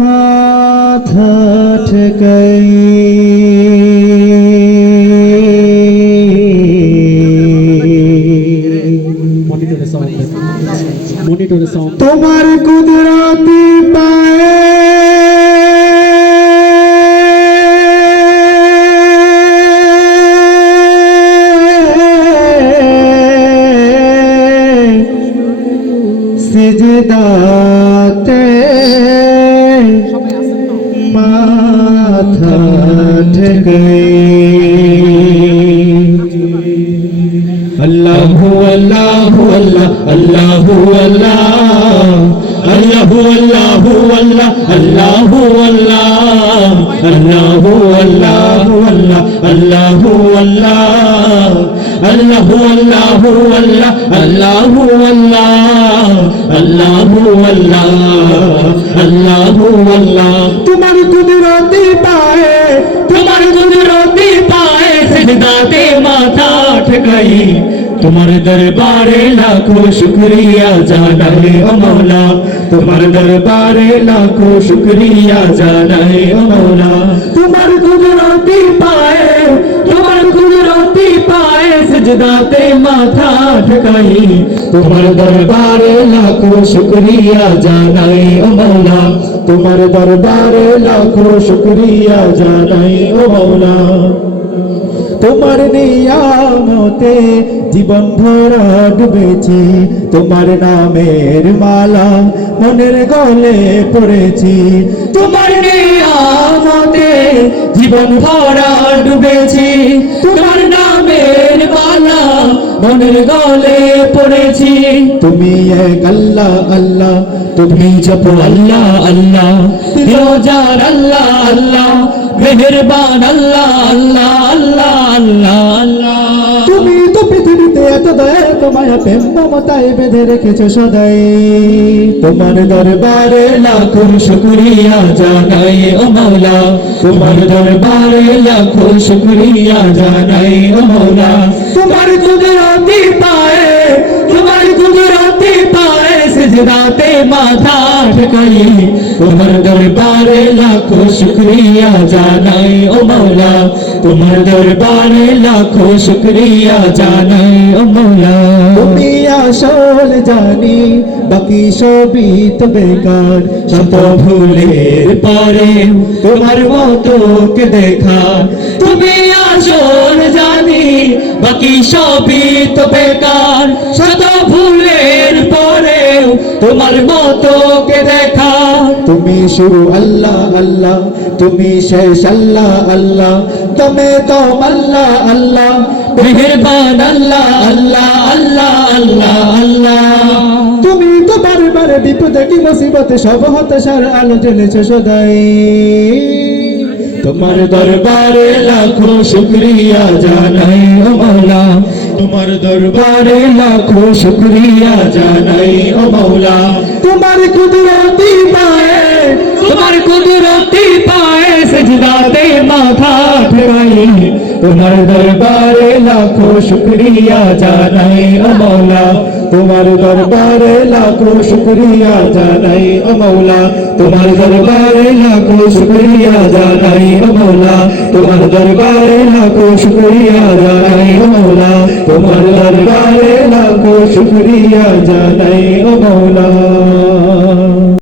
মাথা ঠেকাই তোমার কুদরতি পায়ে সিজদাতে মাথা ঠেকাই আল্লাহু আল্লাহু আল্লাহ আল্লাহু আল্লাহ আল্লাহু আল্লাহু আল্লাহ আল্লাহু আল্লাহ আল্লাহু আল্লাহু আল্লাহ আল্লাহু আল্লাহ আল্লাহু আল্লাহু আল্লাহ আল্লাহু আল্লাহ আল্লাহু আল্লাহ আল্লাহু আল্লাহ তোমার কুদরতি পায়ে সিজদাতে মাথা ঠেকাই তোমার দরবারে লাখো শুকরিয়া জানাই ও মৌলা তোমার দরবারে লাখো শুকরিয়া জানাই ও মৌলা তোমার কুদরতি পায়ে সিজদাতে মাথা ঠেকাই তোমার দরবারে লাখো শুকরিয়া জানাই ও মৌলা তোমার দরবারে লাখো শুকরিয়া জানাই ও মৌলা তোমার নিয়ামতে জীবন ভরা ডুবেছি তোমার নামের মালা মনের গলে পড়েছি তোমার নিয়ামতে জীবন ভরা ডুবেছি তোমার নামের মালা মনের গলে পড়েছি তুমি এক আল্লাহ আল্লাহ তুমি জপো আল্লাহ আল্লাহ রোজার আল্লাহ আল্লাহ মেহেরবান আল্লাহ আল্লাহ আল্লাহ আল্লাহ আল্লাহ তুমি তো পৃথিবীতে এত দয়া এত মায়া প্রেম মমতায় বেঁধে রেখেছো সদাই তোমার দরবারে লাখো শুকরিয়া জানাই ও মৌলা তোমার দরবারে লাখো শুকরিয়া জানাই ও মৌলা তোমার কুদরতি পায়ে সিজদাতে মাথা ঠেকাই তোমার দরবারে লাখো শুকরিয়া জানাই ও মৌলা তোমার দরবারে লাখো শুকরিয়া জানাই ও মৌলা তুমি আসল জানি বাকি সবই তো বেকার শত ভুলের পরে তোমার মতো কে দেখা তুমি আসল জানি বাকি সবই তো বেকার শত ভুলের পরে তোমার মতো কে দেখা তুমি শুরু আল্লাহ আল্লাহ তুমি শেষ আল্লাহ আল্লাহ তুমি তো আল্লাহ আল্লাহ মেহেরবান আল্লাহ আল্লাহ আল্লাহ আল্লাহ আল্লাহ তুমি তো বারবার বিপদে কি মুসিবতে সব হতাশার আলো জ্বেলেছো সদাই তোমার দরবারে লাখো শুকরিয়া জানাই ও মৌলা তোমার দরবারে লাখো শুকরিয়া জানাই ও মৌলা তোমার কুদরতি পায়ে সিজদাতে মাথা ঠেকাই তোমার দরবারে লাখো শুকরিয়া জানাই ও মৌলা তোমার দরবারে লাখো শুকরিয়া জানাই ও মৌলা তোমার দরবারে লাখো শুকরিয়া জানাই ও মৌলা তোমার দরবারে লাখো শুকরিয়া জানাই ও মৌলা তোমার দরবারে লাখো শুকরিয়া জানাই ও মৌলা।